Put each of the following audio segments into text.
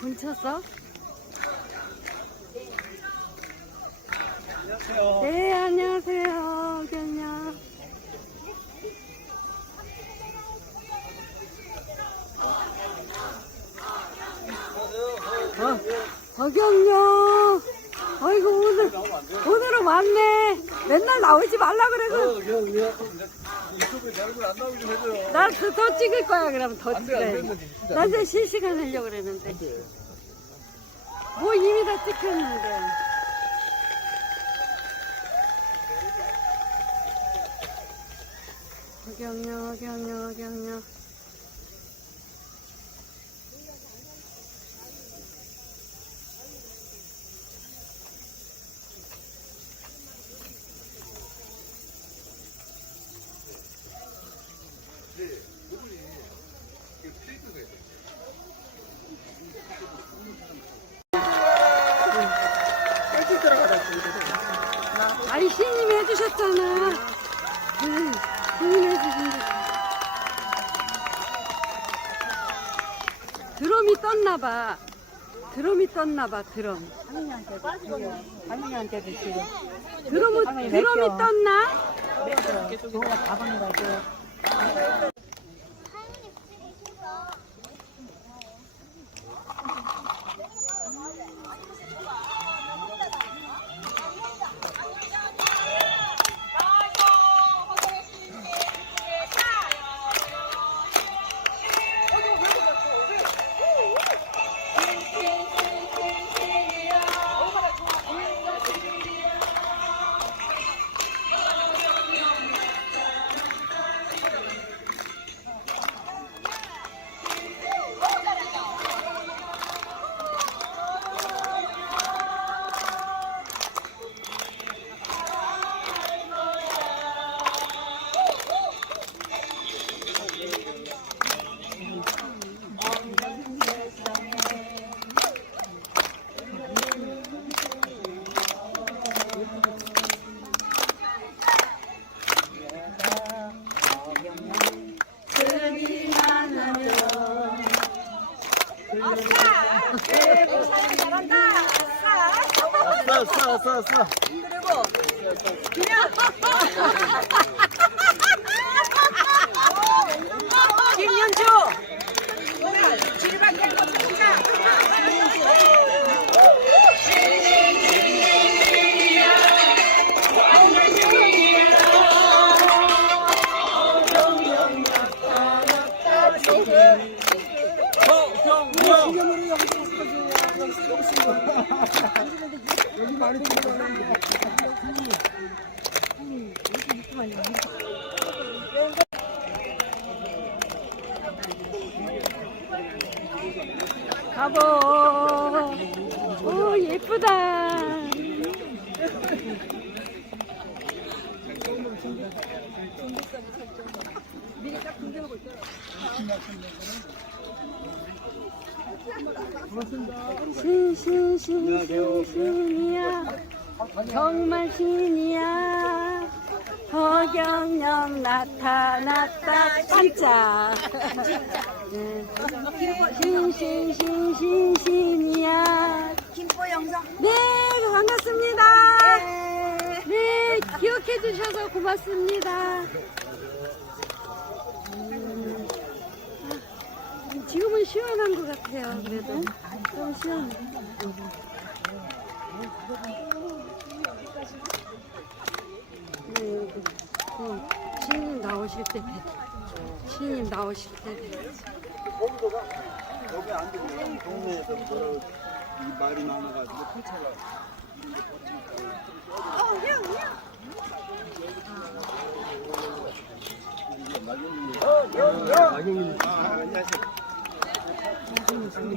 훔쳤어? 안녕하세요. 네, 안녕하세요. 견냐. 어, 허경영. 아이고, 오늘, 오늘은 왔네. 맨날 나오지 말라 그래서. 유튜브에 내 얼굴 안 나오게 좀 해줘요. 나더 찍을 거야, 그러면 더 안 돼, 안 찍어야 되면 돼. 진짜. 나 이제 실시간 하려고 그랬는데. 네. 뭐 이미 다 찍혔는데. 허경영, 허경영, 허경영. 뺄줄 들어가라고. 아니, 신님이 해주셨잖아. 응, 신님이 해주신 거. 드럼이 떴나봐. 드럼이 떴나봐, 드럼. 할머니한테도 지금 드럼이 맺혀. 떴나? 뭐가 가방 가지고 싸, 싸, 싸, 싸. 김연주. 지리밖에 가보. 오, 예쁘다. 신신신신신이야. 정말 신이야. 허경영 나타났다. 반짝. 네. 신신신신신이야. 김포 영상 네 반갑습니다. 네 기억해 주셔서 고맙습니다 음, 아, 지금은 시원한 것 같아요 그래도 좀 시원해 네, 여기. 어, 시인님 나오실 때 뵀. 시인님 나오실 때 뵀. 거기다가 여기 안 되면 동네에서 뭐라 이 말이 많아가지고 포차가 이게 말려 형님. 아, 안녕하세요. 네, 네,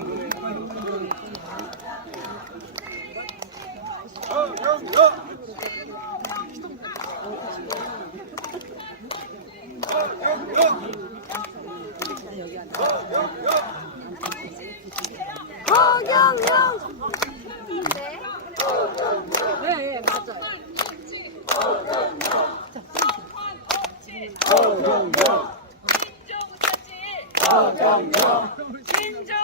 경영.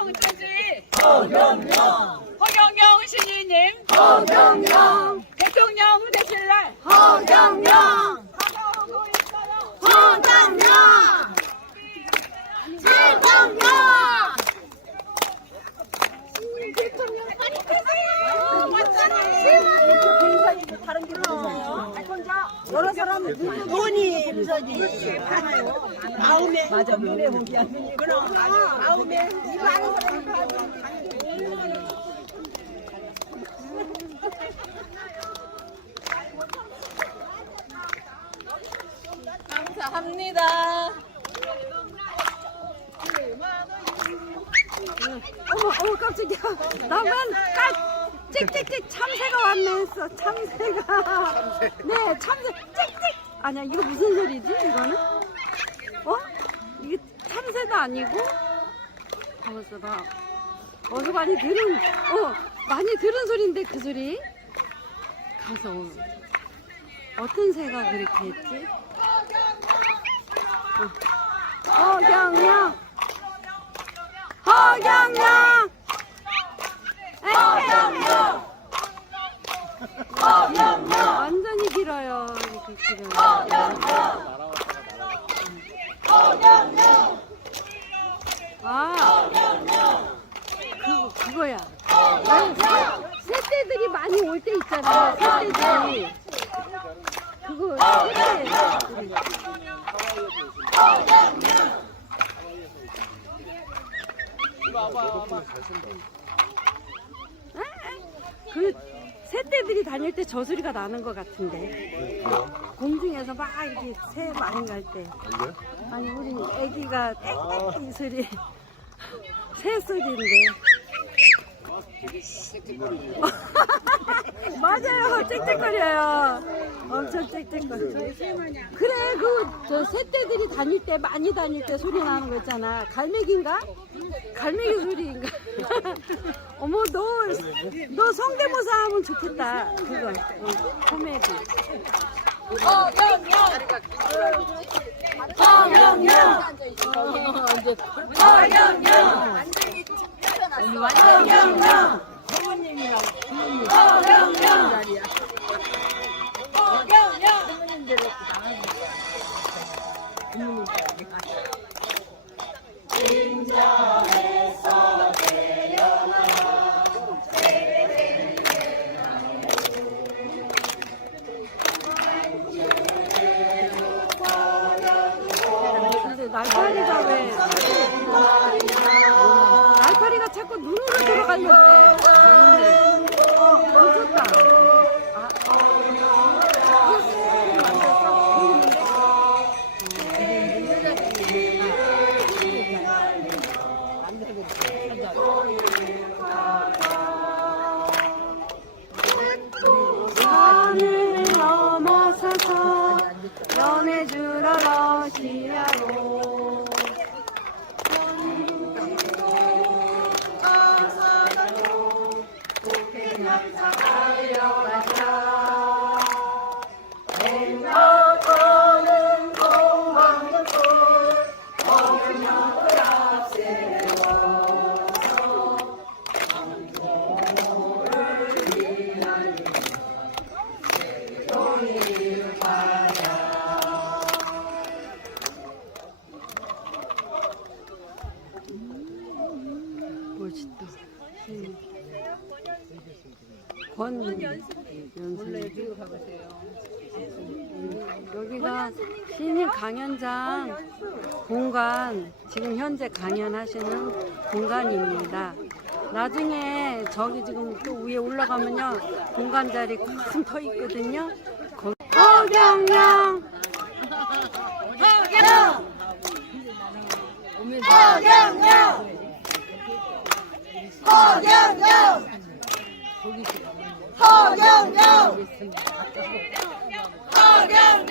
어, 형, 형. 허경영 허경영 신이님. 허경영 대통령 되실 날 허경영 다가오고 있어요. 허경영 최경영 여러 사람 눈이 음성이 많아요. 마음에 맞아 눈에 보기 안 그럼 마음에 이 많은 사람이 가지고 감사합니다. 어머 어머 깜짝이야. 나만 까 찍찍찍 참새가 왔네 했어 참새가. 네 참새. 찍찍. 아니야 이거 무슨 소리지 이거는 아니고? 가만있어 봐. 어디서 많이 들은 어 많이 들은 소리인데 그 소리? 가서 어떤 새가 그렇게 했지? 어. 허경영 허경영 허경영 허경영 완전히 길어요 이렇게 길어요 아 그거 그거야. 새- 새떼들이 많이 올 때 있잖아 새떼들이. 그거 새떼. 그 새떼들이 다닐 때 저 소리가 나는 것 같은데. 공중에서 막 이렇게 새 많이 갈 때. 아니 우리 애기가 땡땡 이 소리 새 소리인데. 맞아요. 짹짹거려요. 엄청 짹짹거려 그래 그 저 새떼들이 다닐 때 많이 다닐 때 소리 나는 거 있잖아. 갈매기인가? 갈매기 소리인가? 어머 너 너 성대모사 하면 좋겠다. 그거. 어, 코미디. 허영영 허영영 허영영 허영영 부모님이랑 부모님 허영영 자리야. 허영영 부모님들 이렇게 나가는 거야. 부모님 자 하시는 공간입니다. 나중에 저기 지금 또 위에 올라가면요 공간 자리 큰 터 있거든요. 거- 허경영 허경 허경영 허경영 허경영 허경영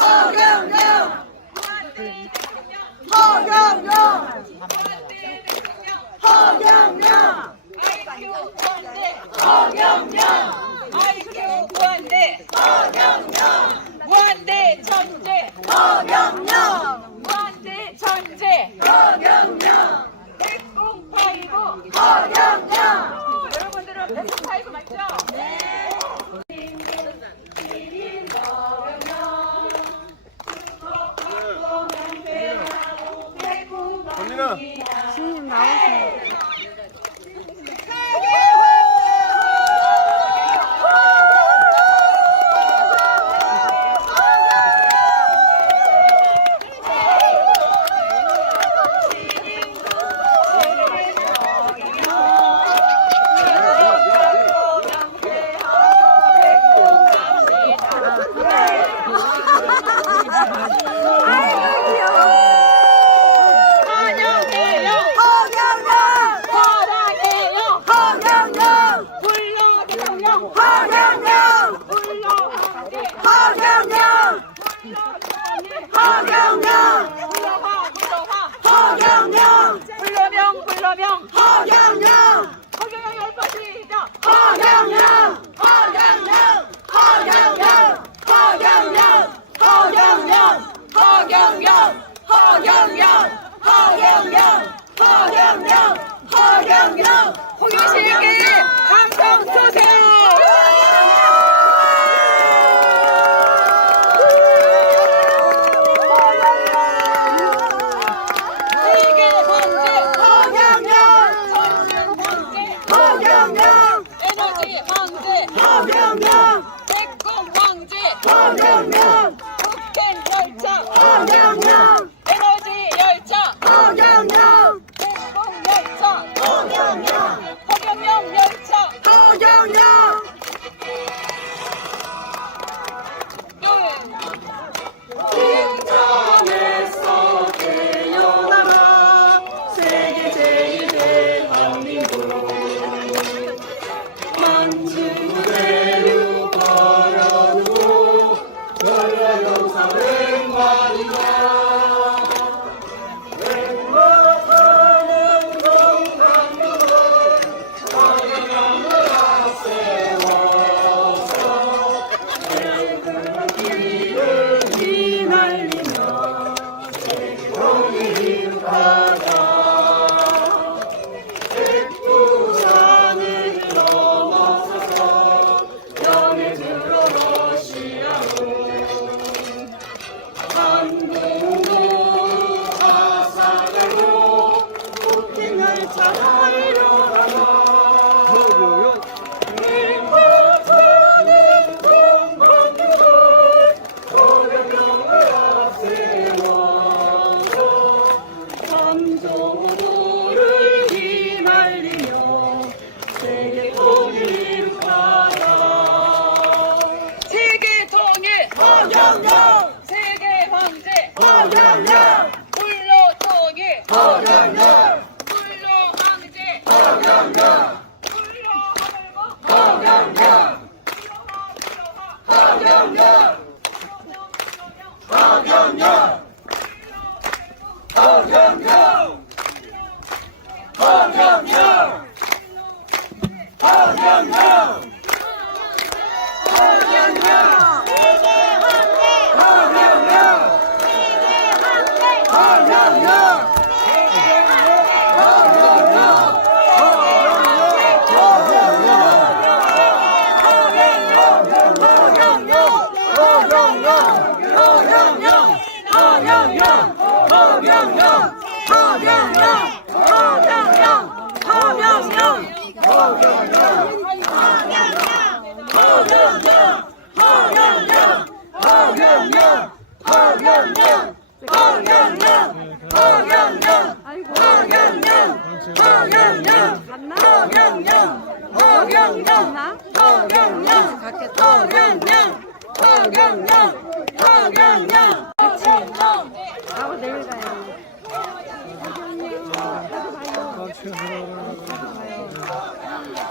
허경영 허경영 허경영 아이큐 무한대 허경영 아이큐 무한대 허경영 무한대 천재 허경영 무한대 천재 허경영 백공파이브 허경영 여러분들은 백공파이브 맞죠? 언니나 신님 나오세요.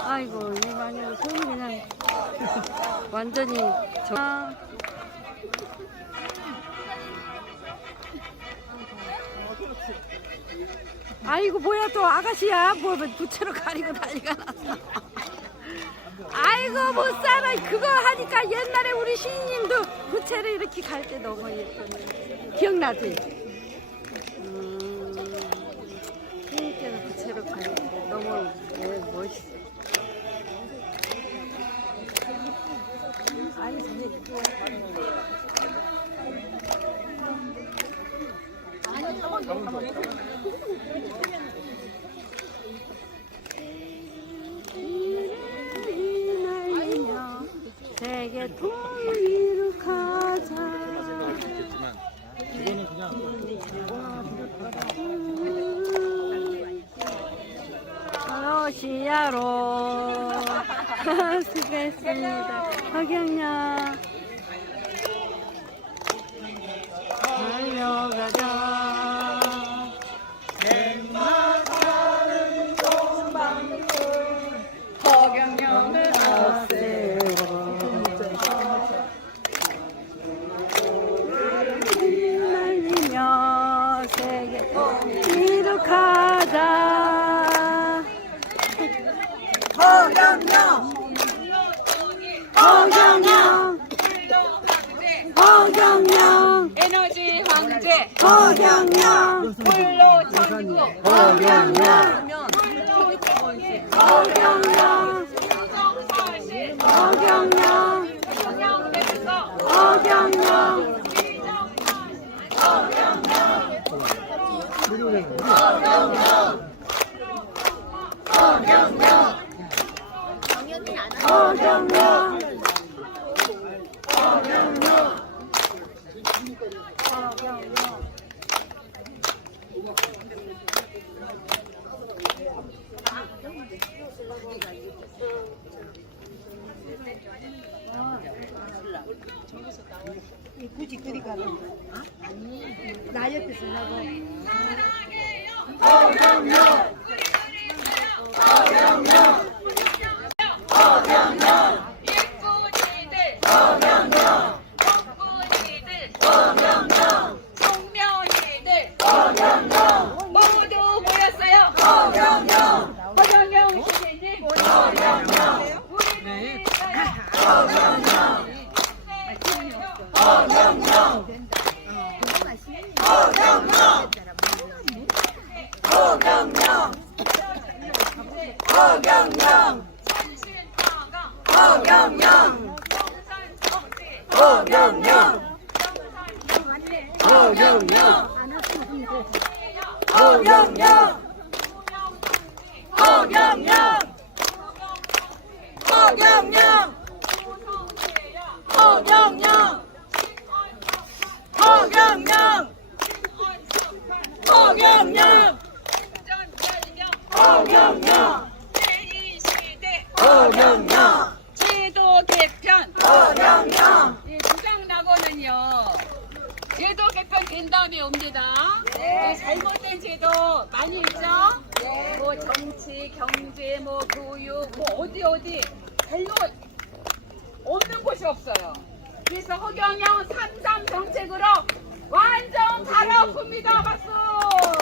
아이고 이 마녀 손이 그냥 완전히 저. 아이고 뭐야 또 아가씨야 뭐 부채로 가리고 난리가 났어 아이고 못 살아 그거 하니까 옛날에 우리 시인님도 부채를 이렇게 갈 때 너무 예뻤네 기억나지? 수고하셨습니다. 아, 박영양. 허경영 홀로 천국 허경영 허경영 정사실 허경영 성형대에서 허경영 허경영 굳이 그리 가는 다이어트 쓰려고. 아, 어경영 어경영 허경영! 제2시대 허경영 제도 개편 부장 낙원은요 제도 개편 된 다음에 옵니다 네, 잘못된 제도 많이 있죠 뭐 정치 경제 뭐 교육 뭐 어디 어디 별로 없는 곳이 없어요 그래서 허경영 삼삼 정책으로 완전 갈아엎습니다. 박수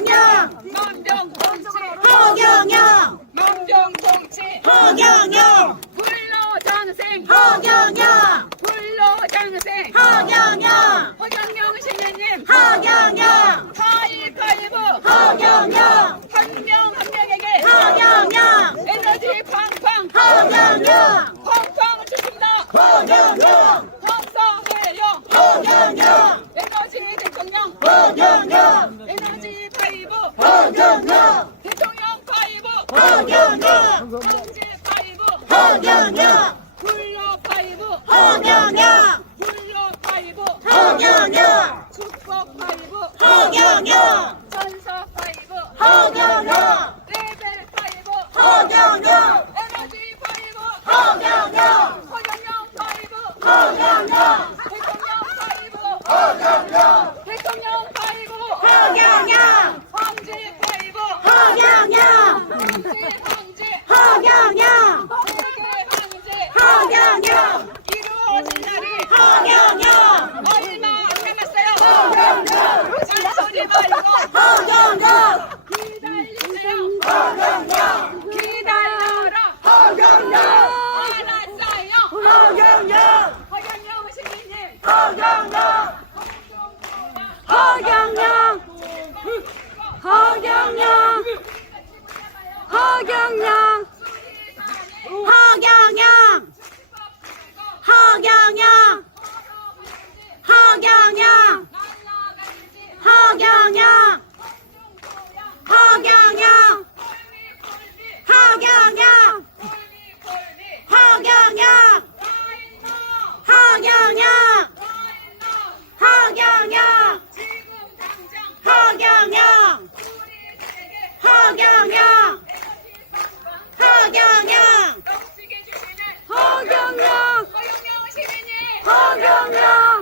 허경영 농정 정치 허경영 농정 정치 허경영 불로 장생 허경영 불로 장생 허경영 허경영 신녀님 허경영 가위바위보 허경영 한 명 한 명에게 허경영 에너지 팡팡 허경영 팡팡 주신다 허경영 박사해요 허경영 에너지 대통령 허경영 허경영 허경영 허경영 허경영 허경영 허경영 허경영 허경영 허경영 허경영 허경영 허경영 허경영. 허경영. 허경영. 허경영. 허경영. 허경영.